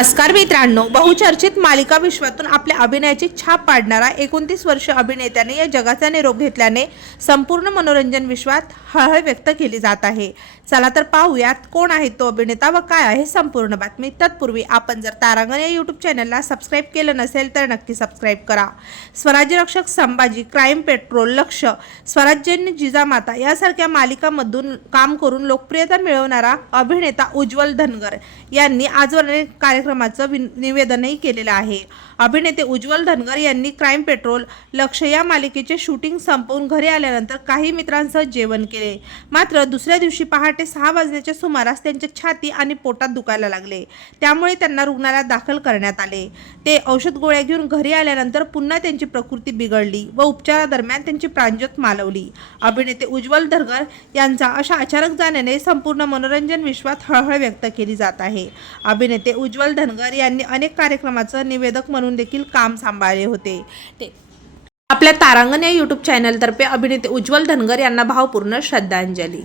नमस्कार मित्रांनो बहुचर्चित मालिका विश्वातून आपल्या अभिनयाची छाप पाडणारा एकोणतीस वर्ष अभिनेत्याने या जगाचा निरोप घेतल्याने संपूर्ण मनोरंजन विश्वात हळहळ व्यक्त केली जात आहे. चला तर पाहूयात कोण आहे तो अभिनेता व काय आहे संपूर्ण बातमी. तत्पूर्वी आपण जर तारांगण या यूट्यूब चॅनलला सबस्क्राईब केलं नसेल तर नक्की सबस्क्राईब करा. स्वराज्यरक्षक संभाजी क्राईम पेट्रोल लक्ष स्वराज्यन जिजामाता यासारख्या मालिकामधून काम करून लोकप्रियता मिळवणारा अभिनेता उज्ज्वल धनगर यांनी आजवर अनेक कार्यक्रमाचं वि- निवेदनही केलेलं आहे. अभिनेते उज्ज्वल धनगर यांनी क्राईम पेट्रोल लक्ष या मालिकेचे शूटिंग संपवून घरी आल्यानंतर काही मित्रांसह जेवण केले. मात्र दुसऱ्या दिवशी पहाटे सहा वाजण्याच्या सुमारास त्यांच्या छाती आणि पोटात दुखायला लागले. त्यामुळे त्यांना रुग्णालयात दाखल करण्यात आले. ते औषध गोळ्या घेऊन घरी आल्यानंतर पुन्हा त्यांची प्रकृती बिघडली व उपचारादरम्यान त्यांची प्राणज्योत मालवली. अभिनेते उज्ज्वल धनगर यांचा अशा अचानक जाण्याने संपूर्ण मनोरंजन विश्वात हळहळ व्यक्त केली जात आहे. अभिनेते उज्ज्वल धनगर यांनी अनेक कार्यक्रमाचं निवेदक म्हणून म्हणून देखील काम सांभाळले होते. ते आपल्या तारांगण या यूट्यूब चॅनलतर्फे अभिनेते उज्ज्वल धनगर यांना भावपूर्ण श्रद्धांजली.